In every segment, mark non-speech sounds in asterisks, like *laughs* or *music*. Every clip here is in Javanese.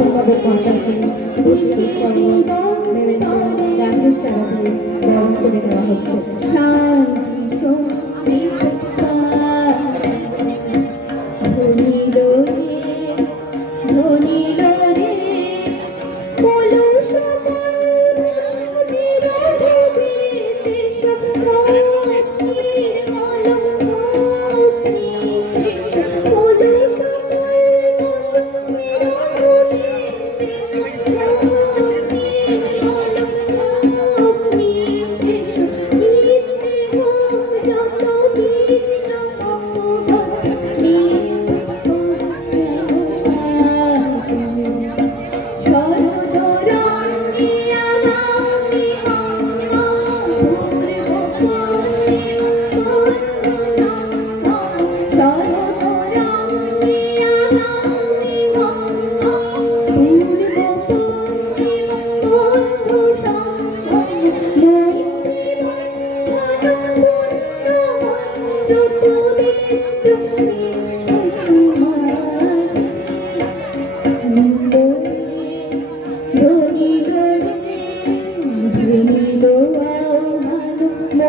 শান্ত *laughs*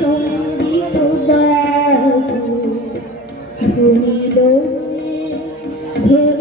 Yeah.